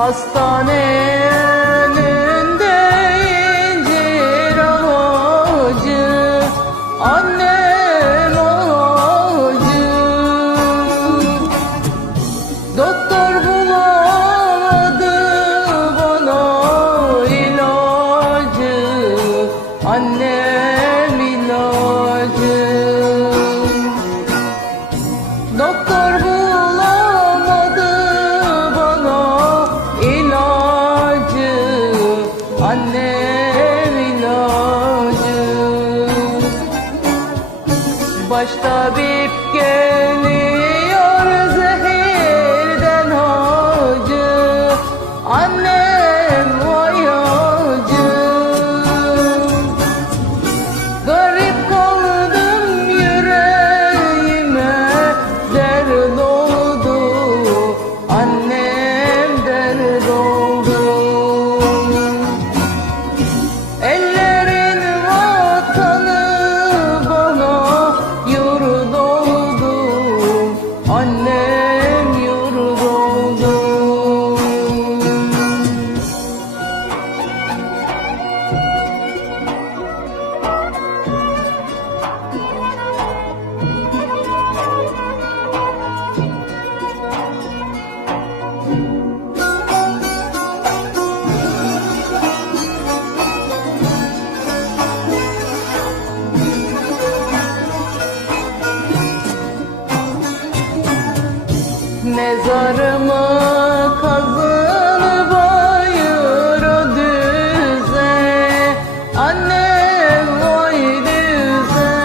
hastaneye. baş tabip gönül Mezarımı kazın bayır o düze. Anne vay düze.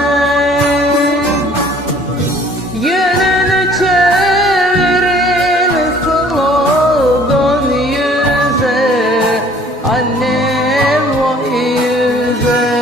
Yönünü çevirin sıl oldun Anne vay yüze.